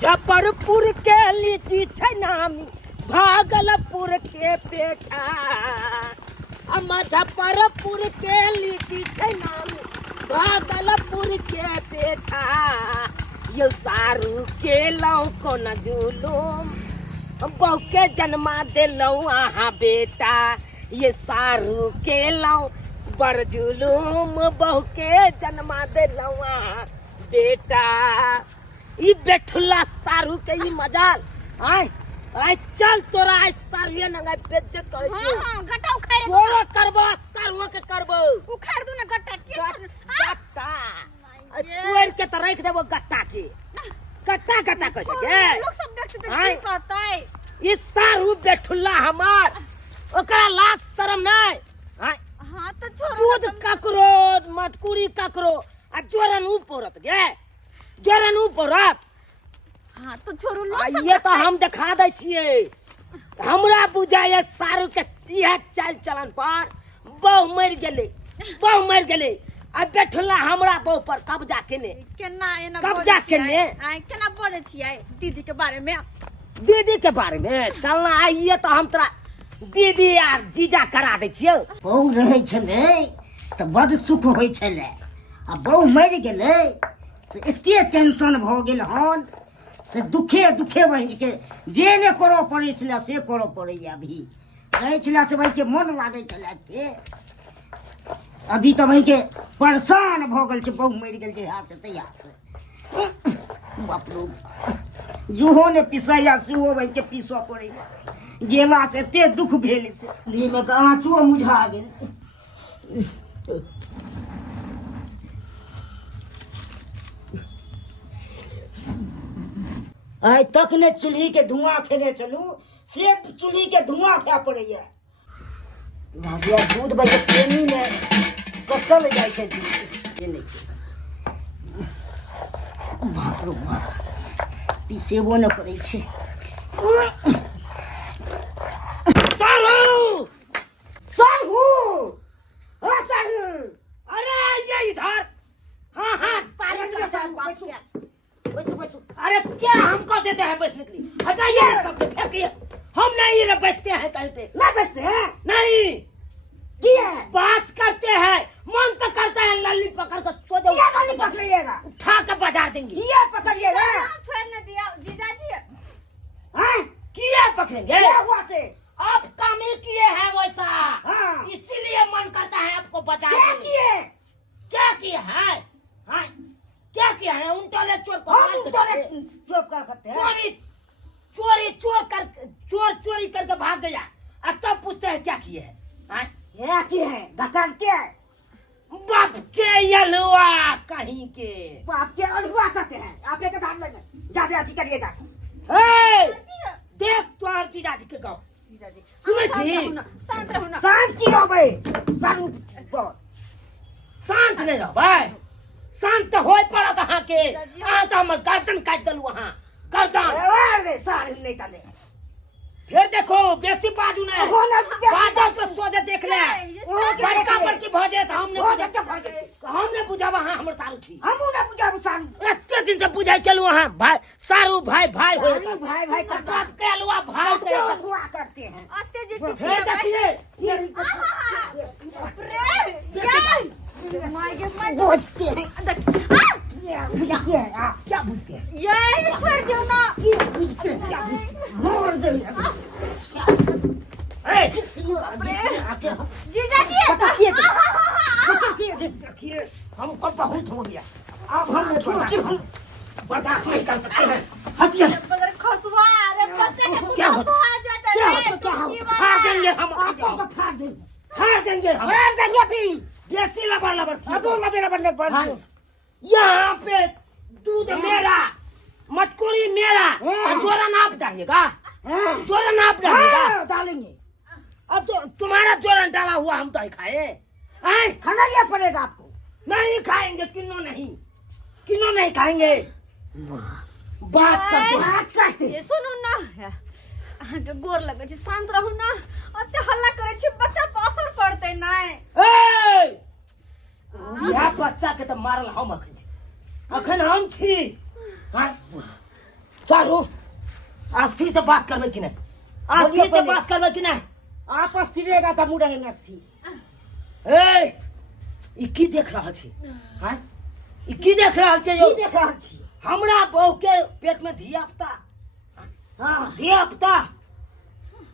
मुजफ्फरपुर के लीची छै नामी, भागलपुर के पेठा। मुजफ्फरपुर के लीची छै नामी, भागलपुर के पेठा। यो सारू के लौ कोन जुलूम, बहू के जन्मा दिलौ अहाँ बेटा। ये सारू के लौ बड़ जुलूम, बहू के जन्मा दिलौ अहाँ बेटा। ई बेठुल्ला सारू के ई मजाल आय आय चल तोरा आय सारुए नंगा बेइज्जत करे छी। हां गट्टा उखाड़ तोरा करबो सारुओ के करबो। उखाड़ दू ना गट्टा के गट्टा तोड़ के त रख देबो गट्टा के। गट्टा गट्टा कह के लोग सब देखते त की कहतै। ई सारू बेठुल्ला हमार, ओकरा लाज शरम नहीं। हां त छोड़ दूध ककरो मटकुरी ककरो आ जोरन ऊपरत गे, जोरन ऊपरत। हां तो छोड़ू लोग ये तो हम दिखा दै छिए। हमरा बुझाए सारू के यह चाल चलन पर बहु मर गेले, बहु मर गेले। आ बेठुल्ला हमरा बहु पर कब्जा केने, केना एना कब्जा केने। आय केना बोले छियै दीदी के बारे में? दीदी के बारे में चलना आइए तो हम तोरा दीदी आ जीजा करा दै छियौ। बहु रहै छलै त बड़ सुख होइ छलै, आ बहु मरि गेलै से एते टेंशन भ गेल हन से दुखे दुखे बहिन के जे ने करऽ पड़ै छलै से करऽ पड़ैया। अभी रहै छलै से भाई के मन लागै छलै के अभी तो भाई के परेशान भ गेल छै। बहु मरि गेल जहिया से तहिया से बाप रो जुहो ने पिसैया सेहो भाई के पीसऽ पड़ैया। गेला से एते दुख भेल से देह में आँचो मुझा गेल। आइ तक ने चूल्ही के धुआं खेने चलू से चूल्ही के धुआं खा पड़ैया। भाभिया दूध भाई पानी में सकल जाइ छै दूध। बाप रो बाप पीसेबो न पड़ै छै। सारू सारू ओ सारू अरे ये इधर। हाँ हाँ तारे का सारू बैसो बैसो। अरे क्या हमको देते हैं बैठने के लिए? हटाइए सबके फेंकिए। हम नहीं ना बैठते हैं कहीं पे। ना बैठते हैं नहीं किया बात करते हैं, मन तो करता है लल्ली पकड़ कर सो जाओ। किया नहीं पकड़िएगा, उठा कर बाजार देंगे। किया पकड़िएगा? छोड़ न दिया जीजा जी। हैं किया पकड़ेंगे? क्या हुआ से? आप काम ही किए हैं वैसा, हाँ। इसीलिए मन करता है आपको बचा क्या दें। किए? क्या किए हैं? हाँ? क्या किया है? उन टोले चोर को हम मार के तो देते। चुप कर करते हैं। चोरी चोरी चोर चोरी करके भाग गया। अब तब पूछते हैं क्या किए हैं? हाँ? क्या किए हैं? डकैत क्या है? बाप के यलुआ कहीं के। बाप के अगुआ कहते हैं। आप एक धार लेंगे ज्यादा अति करिएगा। ए, देख तोहर जीजाजी के गाँव जीजा जी सुनै छी? शांत रहू ना। शांत की रहबै सारू बोल। शांत नहीं रहबै? शांत होय पड़त अहाँ के। अहाँ तो हमर गर्दन काट देलू। अहाँ गर्दन दे सारू नहीं तले फिर देखो बेसी बाजू नहीं। हो ना बेसी बाजो तो सोचे देख ले। ओ के बड़का देखे। बड़की भजे तो हमने हो बुझा के भजे। हमने बुझावा हाँ हमर सारू छी। हम ना बुझाबू सारू। एते दिन से बुझाई चलू अहाँ भाई सारू भाई भाई हो सारू भाई भाई करते बाप के अलुआ भाई बाप के से। अगुआ करते हैं। आते जी फिर देखिए ये माय गे माय बुझते हैं क्या बुझते हैं? ये छोड़ दियो ना। क्या बुझते हैं? क्या बुझते हैं? मोड़ दे ए आके जीजा जी पटाखिए दे पटाखिए दे। देखिए हमको बहुत हो गया। अब हम बर्दाश्त नहीं कर सकते हैं। हटिए। बगैर खसवा रे बच्चे के क्या मुंह होता? आ जाता क्या है। होता? क्या होता? फाड़ देंगे हम। आपको तो फाड़ देंगे। फाड़ देंगे हम। फाड़ देंगे भी। बेसी लबर लबर ठीक अब है। लबेरा बनने पर हाँ। यहाँ पे दूध मेरा, मटकुरी मेरा, हाँ। जोरा नाप डालिएगा। हैं? जोरा नाप डालिएगा। हाँ, डालेंगे। अब तो तुम्हारा जोरन डाला हुआ हम तो ही खाए हैं? खाना लिया पड़ेगा आपको। नहीं खाएंगे, किन्नो नहीं खाएंगे। बात करते हैं। बात करते ये सुनू ना अहाँ के गोर लगे छी, शांत रहू ना। अते हल्ला करे छी बच्चा पर असर पड़ते नहीं। ए! यह बच्चा के तो मारल हम अखन छी। अखन हम छी। हाँ? अस्थि से बात करबे कि नहीं? अस्थि बोलिए से पहले। बात करबे कि नहीं? आप अस्थिर रहेगा तो मुँह रहेंगे अस्थिर। ए ई की देख रहल छी? हैं? ई की देख रहल छी यौ? की देख रहल छी? हमरा बहू के पेट में धिया पुता, हाँ धिया पुता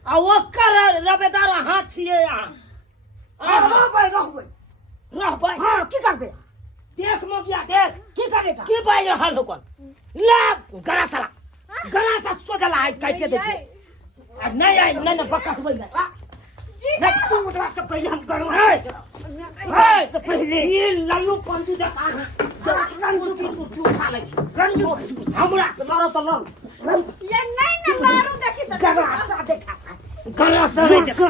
आ ओकर रबेदार अहाँ छियै अहाँ। रहबै हाँ की करबे? देख मोगिया देख की करेगा? की बाज रहल होकन ले गला साला गला सा सोजला आई काटे दे छै आ नहीं आई नहीं बकस बई नहीं तू उठा से पहले हम करू है से पहले ये लल्लू पंजू देखा है रंगू सी तू उठा ले छी रंगू हमरा से लड़ो तो लड़ ये नहीं ना लारू देखी त गला सा देखा गला सा नहीं देखा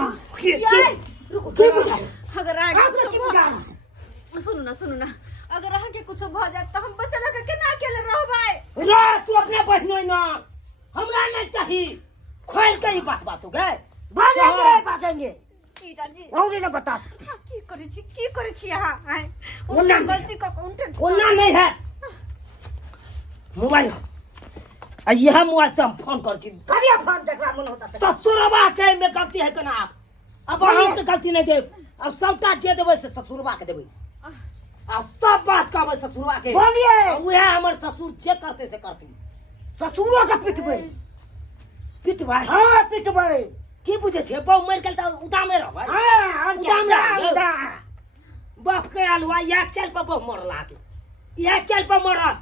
रुको की बुझा? अगर आपने आगे की बुझा? सुनो ना अगर अहाँ के कुछ भ जात त हम बच्चा लगा केना अकेले रहबै? रे तू अपने बहनोई ना हमरा नहीं चाहिए खोल के ही बात हो गए बाजेंगे जीजा जी और नहीं बता सकते। हाँ, की करे छी अहाँ आए ओना उनका गलती क उनटे ओना नहीं है मोबाइल आ यह मोबाइल से हम फोन कर छी करिया फोन देखला मन होता है। ससुरबा के में गलती है कना आप अब हम के गलती नहीं देब अब सबटा जे देबै से ससुरबा के देबै आ सब बात कहबै ससुरबा के बोलिए। वह हमर ससुर जे करते से करती ससुरो का पिटबै। पिटबै हाँ पिटबै। की बुझे छे बहु मर गेल त उदामे रहबै हाँ उदामे रहबै बाप के आलुआ या चल पर बहु मरला के या चल पर मरल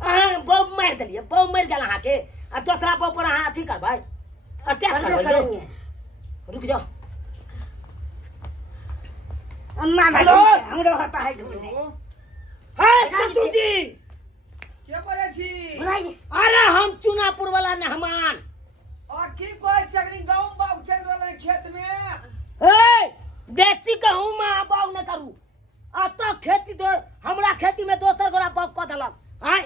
अहाँ बहु मार देलिए बहु मर गेल अहाँ के आ दूसरा बहु पर अहाँ अथी करबै अटैक करबै करेंगे। रुक जाओ अन्ना ना हेलो। हमरो होता है ढूंढने। हाय ससुर जी के बोले छी? बुलाइए। अरे हम चुनापुर वाला मेहमान और की कोई चकरी गांव बाग चल रहले खेत में? ए बेसी कहूँ मैं बाग न करू अत खेती दो हमरा खेती में दोसर गोरा बाग क देलक आय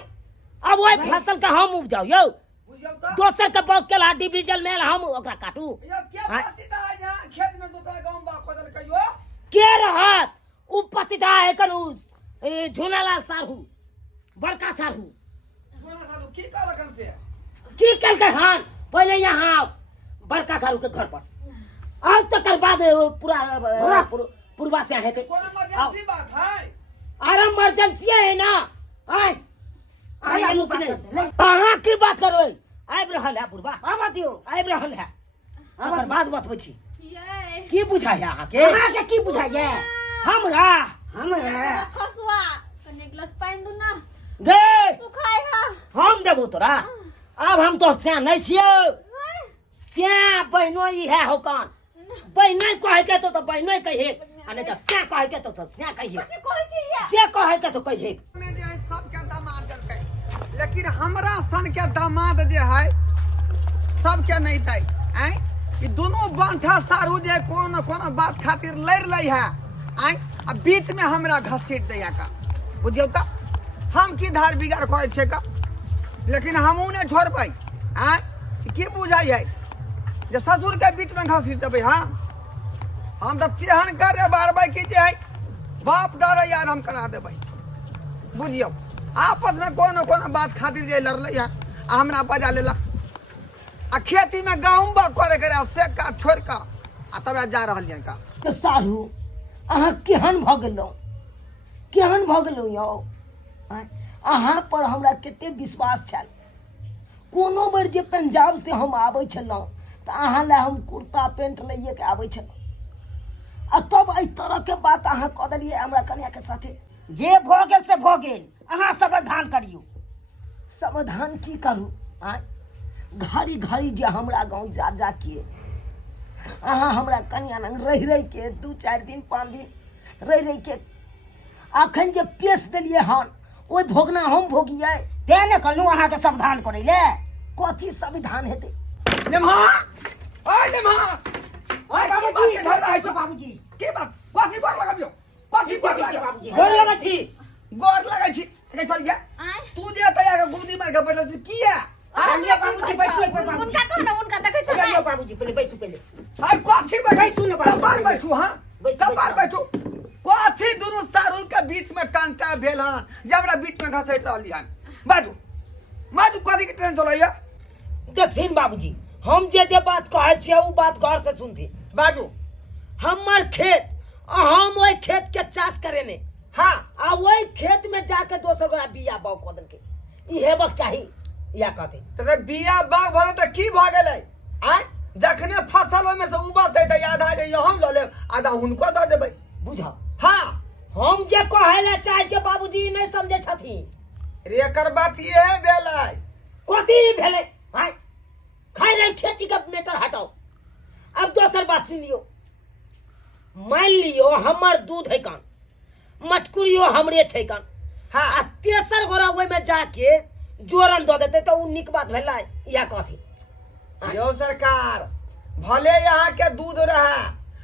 अब वही फसल का हम उपजाऊ यौ बुझियो त दोसर के बाग केला डिविजन में हम ओकरा काटू यो के हाँ। पतिता है यहाँ खेत में दूसरा गांव बाग खोदल कहियो? के रहत उ पतिता है कनु ए झुनालाल साहू बड़का साहू सुना सालू की कहलकन से? की कल के हां पहले यहाँ बड़का साहू के घर पर अब तकर बाद पूरा पूर्वा से है कोई इमरजेंसी बात है? अरे इमरजेंसी है ना आय आय आय, लुक बात नहीं कर ले। कहाँ की बात करो आइब रहल है पूर्वा आवा दियो। आइब रहल है तकर बाद बतबै छी ये की बुझाय अहाँ के अहाँ के की बुझाइए? हमरा हमरा खसुआ कने ग्लास पानी दू ना गे सुखाय हा हम देबो तोरा अब हम तो स्या नहीं छियो स्या बहनो ही है होकन बहनो कहे के तो बहनो कहे आ नहीं तो स्या कहे के तो स्या कहे कथि कहै छी ये जे कहे के तो कहे में जे है सबके दामाद देलकै, लेकिन हमरा सन के दामाद जे है सबके नहीं दै। आय ई दोनों बांठा सारू जे कोन कोन बात खातिर लड़ लै है आय आ बीच में हमरा घसीट दैया का बुझियो त हम की धार बिगाड़ करे छे का, लेकिन हमहू ने छोड़बै। आय की बुझाई है जे ससुर के बीच में घसीट देबै? हाँ हम तो तेहन करे बारबै की जे है बाप डर यार हम करा देबै। बुझियो आपस में कोनो कोनो बात खातिर जे लड़लै है आ हमरा बजा लेला आ खेती में गहूम बा करे करे से का छोड़ का आ तबे जा रहल है का। तो सारू अहाँ केहन भ गेलौ केहन भ गेलौ यौ आँय, अहाँ पर हमरा कते विश्वास छल कोनो बेर जे पंजाब से हम आबै छलहुँ तऽ अहाँ लए हम कुर्ता पेंट लइए के आबै छलहुँ आ तब एहि तरह के बात अहाँ कऽ देलियै हमरा कन्या के साथे जे भ गेल से भ गेल। अहाँ समाधान करियो। समाधान की करू आँय घड़ी घड़ी जे हमरा गाँव जा जा के अहाँ हमरा कन्या लग रहि के 2-4 दिन 5 दिन रहि के अखन जे पेश देलियै हन ओहि भोगना हम भोगियै तेने कहलहुँ अहाँ के समाधान करै ले। कथी संविधान हेतै लेम्हा ओए लेम्हा ओए बाबूजी घर रहै छै बाबूजी। की बात कथी गोर लगाबियो कथी गोर लगाबियो बाबूजी गोर लगै छी गोर लगै छी के चल गया आय तू जे तया के गुदी मार के बैठल छी किया? आइए बाबूजी बैठो एक बार बाबूजी। उनका कहो ना उनका देखे छ आइए बाबूजी पहले बैठो पहले। भाई कथी बैठू ने बाबू। बार बैठू हां बैठू, बार बैठू कथी दोनों सारू के बीच में टांटा भेल हन जे हमरा बीच में घसैट रहली हन। बैठू बैठू कथी के ट्रेन चलैया? देखथिन बाबूजी, हम जे बात कहै छियै उ बात गौर से सुनथिन। बाजू। हमर खेत आ हम ओइ खेत के चाष करे ने, हाँ आ ओइ खेत में जाके दोसर गोरा बिया बाउ क देलकै, ई हेबक चाही या कहथिन। तो बिया बाग भले तो की भ गेलै? आय जखने फसल ओइमे से उबलतै त आधा जे हम ल लेब, आधा हुनको द देबै। बुझौ? हाँ हम जे कहै ले चाहै छियै बाबूजी नहि समझै छथिन। रे एकर बात इहे भेलै। कथी भेलै? हाय खाइ रे खेती के मैटर हटाओ। अब दोसर बात सुन लियो, मान लियो हमर दूध है कान, मटकुरियो हमरे छै कान, हाँ आ तेसर गोरा ओइ में जाके जोरन द देते तो उ निक बात भेलै या कथी? यो सरकार, भले यहाँ के दूध रहा,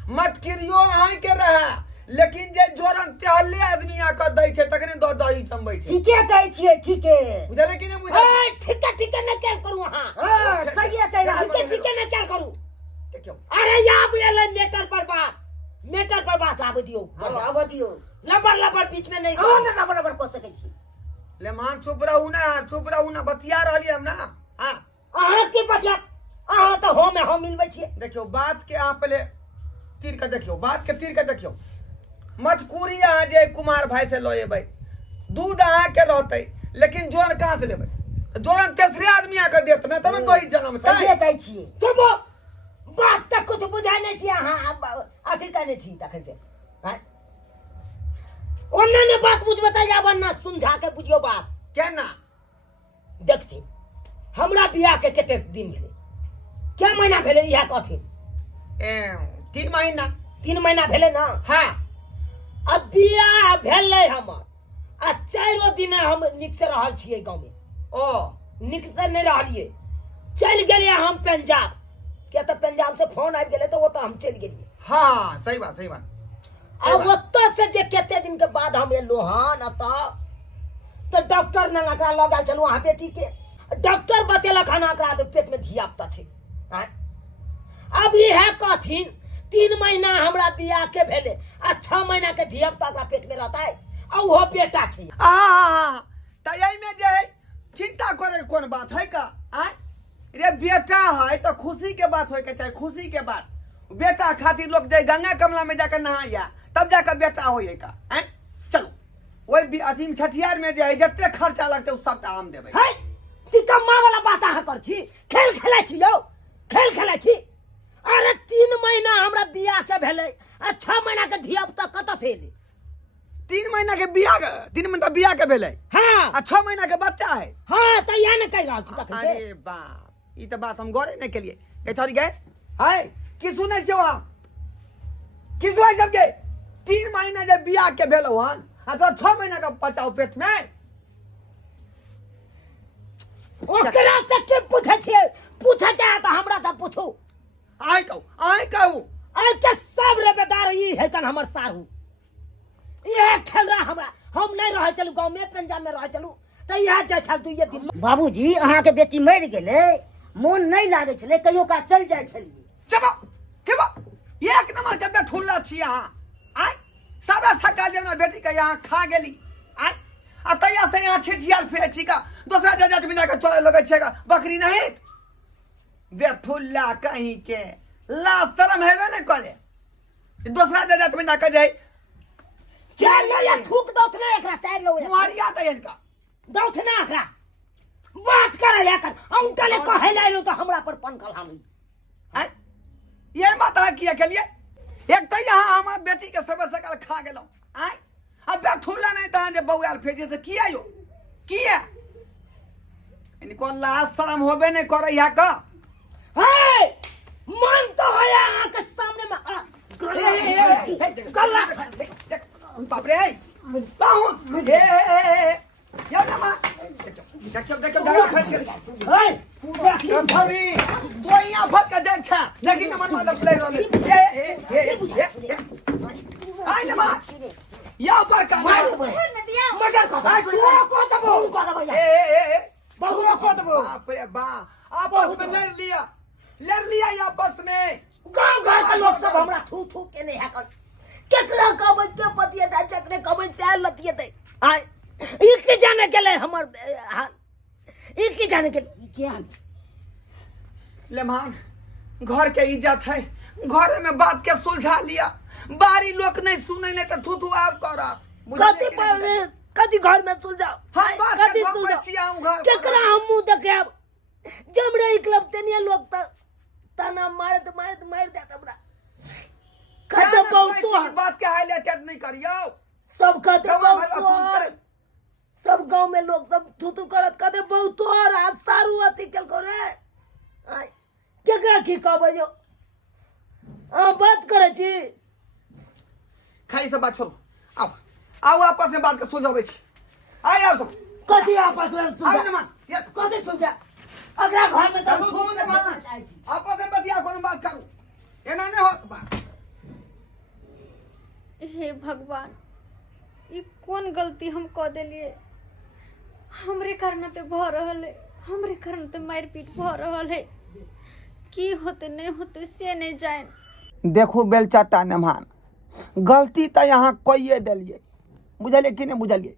मटकिरियो यहाँ के रहा, लेकिन जे जोरन तेहले आदमी आके दै छै तखने दही जमबै छै। ठीके कहै छियै, ठीके। बुझले कि नहीं बुझले? ए ठीक है नहीं क्या करूं? हां हाँ, सही है कह रहा है। ठीक है नहीं क्या करूं? देखियो अरे याब एले मैटर पर बात आब दियो। हाँ, आबऽ दियौ। लबर बीच में नहीं। हाँ ना बराबर कह सकै छी। ले मान चुप रहू ना, बतिया रहलियै हम ना। हाँ अहाँ की बतिया, अहाँ तो हम है, हम मिलबै छियै। देखियो बात के अहाँ पहले तीर के देखियो, बात के तीर के देखियो। मटकुरी अहाँ जे कुमार भाई से लो एबै, दूध अहाँ के रहतै, लेकिन जोर कहाँ से लेबै? जोरन तेसरे आदमी आके देत ना, तब दही जन्म सही कहै छियै। चुप, बात तक कुछ बुझाइ नहीं छी अहाँ, अथी कहने छी तखन से। हैं ओन्ने ने बात बुझ बताइया, वरना समझा के बुझियो बात। केना? देखती हमरा बियाह के कते दिन भेलै, क्या महीना भेलै इहा कहथिन? 3 महीना। 3 महीना भेलै ना? हाँ अब बियाह भेलै हमर, आ 4 दिन हम निक से रहल छियै गाँव में। ओ निक से नहीं रहलियै, चल गेलियै हम पंजाब। क्या तो पंजाब से फोन आबि गेलै तो वो तो हम चल गेलियै। हाँ सही बात अब ओतऽ से जे कते दिन के बाद हम एलौ हन अतऽ, तो डॉक्टर ने एकरा लऽ गेल छलू अहाँ बेटी के। डॉक्टर बतेलक हन एकरा तो पेट में धिया पुता छै। अब इहे कहथिन 3 महीना हमरा बियाह के भेले, आ 6 महीना के धिया पुता एकरा पेट में रहतै, आ ओहो बेटा छै। तो यही में जे है चिंता करे कौन बात है का? आय रे बेटा है तो खुशी के बात होय के चाहे, खुशी के बात। बेटा खातिर लोग जे गंगा कमला में जाकर नहाया तब जाकर बेटा होए का। आय चलो वही अथी में छठियार में जे है जते खर्चा लगते सब हम देबै। है तिकम्मा वाला बात अहाँ कर छी, खेल खेलाइ छी यौ, खेल खेलाइ छी। अरे 3 महीना हमरा बियाह के भेले, आ 6 महीना के धिया पुता कतऽ से एलै? 3 महीना के बियाह, 3 महीना बियाह के भेलै, हाँ आ 6 महीना के बच्चा है। हाँ तो यह ने कह रहल छी तखन से। अरे बाप, ई तो बात हम गौरे नहीं केलिए। ए थोड़ी गए है कि सुनै छियो अहाँ? कि सुनै जब के 3 महीना जब बियाह के भेलौ हन, आ तो 6 महीना का बच्चा पेट में। ओकरा से के पूछे छियै? पूछे के तो हमरा से पूछू। आइ कहू अरे के सब रेबेदार ई है कन हमर साहू। ये खेल रहा हमरा, हम नहीं रह चलू गांव में, पंजाब में रह चलू, तो यह जे छल 2 दिन। बाबूजी अहाँ के बेटी मरि गेलै, मोन नहीं लागै छलै, कहियो का चल जाइ छलियै। चबा एक नंबर के बेठुल्ला छी अहाँ। आय सादा सका जे हमरा बेटी के यहाँ खा गेली। आय आ तैया से यहाँ छिछियाल फिरे छी का, दूसरा जजात बिना के चले लगे छेगा, बकरी नहीं बेठुल्ला कहीं के ला शर्म हेबे नहीं करे। दूसरा जजात बिना के जे चार लो या थूक दौथ ना एकरा, 4 लो या मुहरिया त इनका दौथ ना एकरा। बात करे या कर, उनका ले कहे लाइलो तो हमरा पर पनकल हम। आय ये बात है किया के लिए एक तो यहाँ हमार बेटी के सब सकाल खा गेलो। आय अब बेठुल्ला नहीं तहां जे बौआल फेजे से किया यो किया इनको लाज शर्म होबे नहीं करे यहाँ का। हे मन तो होया आंख के सामने में गल्ला बाप रे पाहु या ना मां देखो जगह फट गेल। हे भाभी तो यहाँ फट के जाय छा, लेकिन मन में लग ले आय ना मां या पर का मर्डर को तो बहु को दबो बहु को दबो। बाप रे बा आपस में लड़ लिया आपस में। गांव घर के लोग सब हमरा थू थू के नहीं हकल, केकरा कहबै के पतिए दा, चकरे कहबै से लतिए दे। आय ई के जाने के ले हमर हाल, ई के जाने के क्या लेमान घर के इज्जत है, घर में बात के सुलझा लिया, बाहरी लोग नहीं सुने ले तो थू आप कर कथी पर कथी घर में सुलझाओ कथी सुलझाओ केकरा हम मुंह देखाब जमरे इकलब तेनिया लोग त तना मार दे हमरा कते बहुत बात के हाईलाइट नहीं करियो सब कते बहुत सब गांव में लोग सब थू करत कते बहुत और सारू अति केल करे आय केकरा की कहबै जो आ बात करे छी खाली सब बात छोड़ो आओ आपस में बात के सुलझावे छी आय आओ सब कथी आपस में आओ न मान कथी सुलझा अगला घर में चलो घूम ने मान आपस में बतिया कोनो बात करू एना नहीं होत बात। हे भगवान ये कौन गलती हम कह देलिए हमरे कारण ते भ रहल है हमरे कारण ते मार पीट भ रहल है की होते नहीं होते से नहीं जाए। देखो बेलचाटा नेमान गलती तो यहाँ कोई दिलिए बुझलिए कि नहीं बुझलिए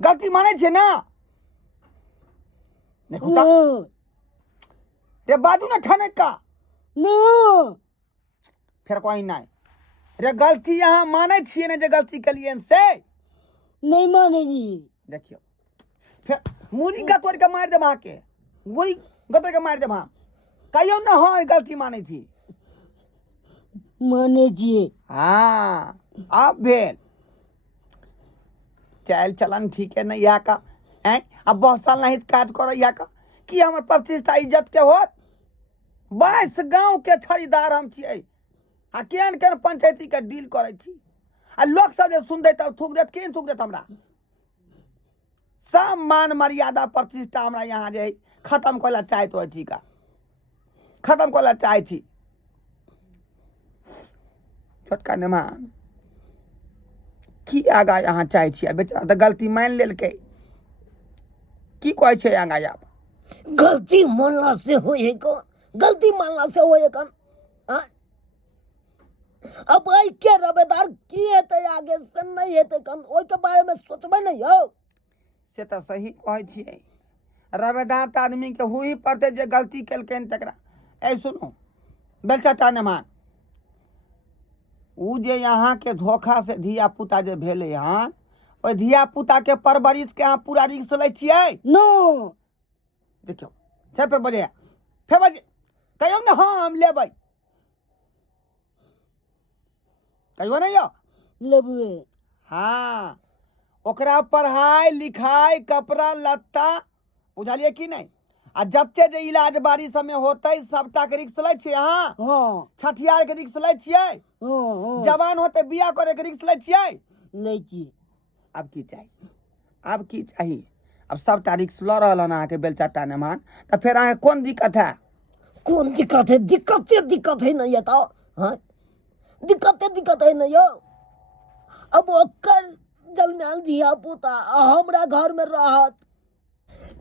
गलती माने छे ना देखो रे बाजू ना ठाने का नो फिर कोई नहीं रे गलती यहाँ माने छिए ना जे गलती के लिए से नहीं मानेगी देखियो फिर मुरी गतोर के मार दे वहां के मुरी गतोर के मार दे वहां कहियो ना हाँ गलती माने थी माने जी हाँ आप भेल चल चलन ठीक है ना यहाँ का हैं अब बहुत साल नहीं काज करो यहाँ का कि हमार प्रतिष्ठा इज्जत के होत 22 गांव के खरीदार हम छिए आ केन केन पंचायती के डील करे छी आ लोग सब जे सुन दे तब थूक देत केन थूक देत हमरा सब मान मर्यादा प्रतिष्ठा हमरा यहाँ जे खत्म करला चाहत हो छी का खत्म करला चाहे छी छोटका नेमान की आगा यहाँ चाहे छी बेचारा तो गलती मान लेल के की कहै छै आगा आप गलती मानला से होए कौन गलती मानला से होए कौन अब आई के रबेदार की हेते आगे से नहीं हेते कौन ओइ के बारे में सोचबे नहीं हो से तो सही कहै छियै रबेदार त आदमी के हुई पड़ते जे गलती केलकैन तकरा ए सुनो बेलचाटा नेमान उ जे यहाँ के धोखा से धिया पुता जे भेले यहाँ ओइ धिया पुता के परवरिश के यहाँ पूरा रिस्क लै छियै नो देखियो छै पे बजे कहियो ना हाँ हम लेबै कहियो ना यो लेबे हाँ ओकरा पढ़ाई लिखाई कपड़ा लत्ता बुझलिए कि नहीं आ जते जे इलाज बारी सब में होते सबटा के रिस्क लै छियै अहाँ हाँ छठियार के रिस्क लै छियै हाँ जवान होते बियाह करे के रिस्क लै छियै नहीं की अब की चाहिए अब की चाहिए अब सबटा रिस्क लऽ रहल हन अहाँके बेलचाटा नेमान तो फिर अहाँ कौन दिक्कत है कौन दिक्कत है दिक्कत है नहीं है तो हाँ दिक्कत है नहीं हो अब ओकर जलमेल धिया पुता हमरा घर में रहत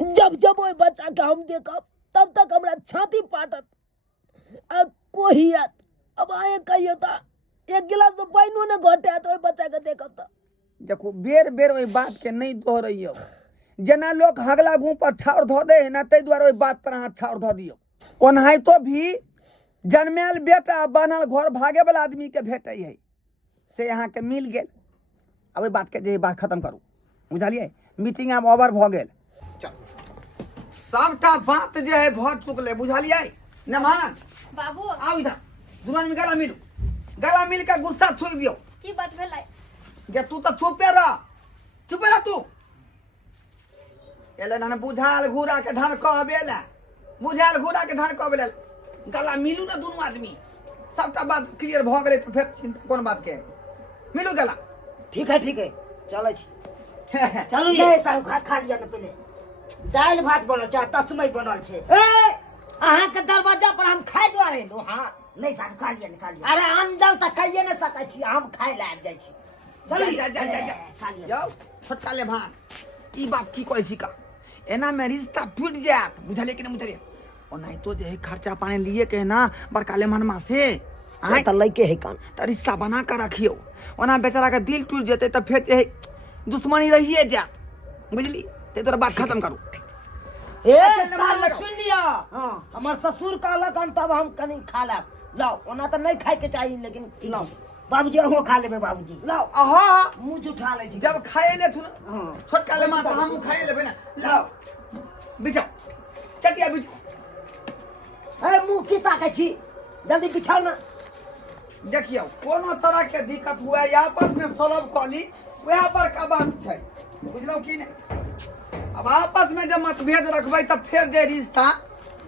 जब ओइ बच्चा के हम देखब तब तक हमरा छाती पाटत अब कोहियत अब आए कहियो ता एक गिलास पानियो न घटे तो ओइ बच्चा के देखब त देखो बेर बेर ओइ बात के नहीं दोहरैयो जेना लोग हगला गुँ पर छाउर धो दे है ना ताहि दुआरे ओइ बात पर अहाँ छाउर धो दियो ओनाहितो भी जन्मेल बेटा बनल घर भागे वाला आदमी के भेटै है से यहाँ के मिल गेल अब ओइ बात के जे बात खत्म करू बुझलिए मीटिंग आब ओवर भ गेल सबटा बात जे है भ चुकले बुझलिए नेमान बाबू आओ इधर दुल्हन में गला मिल के गुस्सा छोड़ दियो की बात भेलै गे तू तो चुपे रह तू एले ना बुझाल घूरा के धान कहबेला बुझाल घूरा के धान कहबेला गला मिलू ना दोनों आदमी सबटा बात क्लियर भ गेलै तो फिर चिंता कोन बात के मिलू गला ठीक है चलै छी चलू ये सारू खा लिया न पहले दाल भात बनल छै तस्मै बनल छै ए अहाँ के दरवाजा पर हम खाए दुआरे एलू हाँ नहीं सारू खा लिया अरे अंजल तक कहिए न सकै छी हम खाए ला आबि जाइ छी जा जाओ छोटका ले भान ई बात की कहै छी का एना में रिश्ता टूट जात बुझलिए कि नहीं बुझलिए ओनाहितो जे है खर्चा पानी लिए के ना बड़का ले मनमा से आए त लइके है कान तो रिश्ता बना कर रखियो ओना बेचारा के दिल टूट जेते तो फिर जे है दुश्मनी रहिए जात बुझली ते तोरा बात खत्म करू ए अच्छा, साला लगाओ। सुन लिया हां हमार ससुर कहलक हन तब हम कनी खा लेब। लाओ, ओना तो नहीं खाए के चाहिए, लेकिन लाओ बाबूजी, अहो खा लेबे बाबूजी। लाओ हाँ मुंह उठा ले छी। जब खाए ले तू हाँ। छोटका ले मां तो हम खाए लेबे ना। लाओ बिछा, चटिया बिछा। ए मुंह की ताकै छी, जल्दी बिछाओ ना। देखियो कोनो तरह के दिक्कत हुआ या आपस में सॉल्व कली, वह पर का बात छै, बुझलो कि नहीं। अब आपस में जब मतभेद रखबै तब फिर जे रिश्ता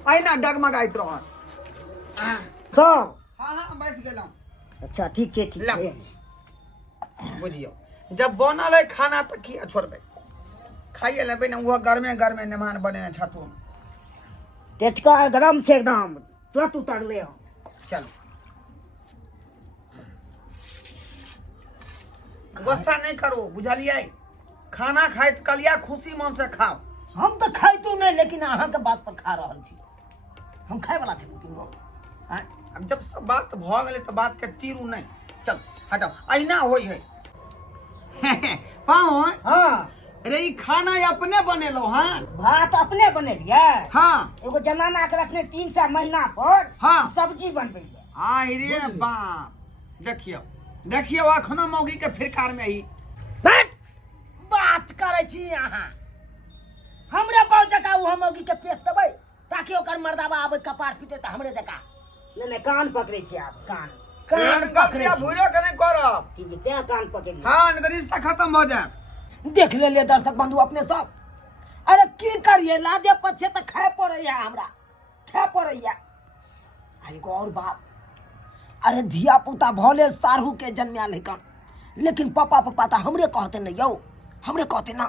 अहिना डगमगाइत रहत। सब हाँ बैठ गेलौं। अच्छा ठीक छै, ठीक ला। छै। बुझियो जब बनल है खाना तो किया छोड़बै, खाइए लेबै ना। वो गर्मे गर्मे मेहमान बने छथुन। टेटका गरम छै एकदम, तुरंत उतरले हो। चल गुस्सा नहीं करो, बुझलिए। खाना खाइत कलिया खुशी मन से खाओ। हम तो खाइतो नहीं, लेकिन अहाँ के बात पर खा रहल छी। हम खाए वाला थे तीन गो। अब जब सब बात भ गेलै तो बात के तीरू नहीं। चल हटाओ, अहिना होई है। पाओ हाँ, अरे ई खाना अपने बनेलो। हाँ भात अपने बनेलिए। हाँ एगो जनाना के रखने 300 महीना पर। हाँ। सब्जी बनबे। आई रे बाप, देखियो देखियो अखनो मौगी के फिरकार में ही बात करे छी अहाँ। हमरे पास जका वो मौगी के पेश देबै, ताकि ओकर मर्दावा आबै कपार पीटे त हमरे जका। नहीं कान पकड़े छी आप, कान कान पकड़े भूलो के नहीं करब। ठीक है, ते कान पकड़ ले। हाँ नहीं तो रिश्ता खत्म हो जाए। देख ले दर्शक बंधु अपने सब। अरे की करिए, लाजे पछे तो खाए पड़ैया, हमरा खाए पड़ैया। एगो और बात, अरे धिया पुता भले सारू के जन्माल है, लेकिन पापा पापा तो हमरे कहते न यौ, हमरे कहते ना।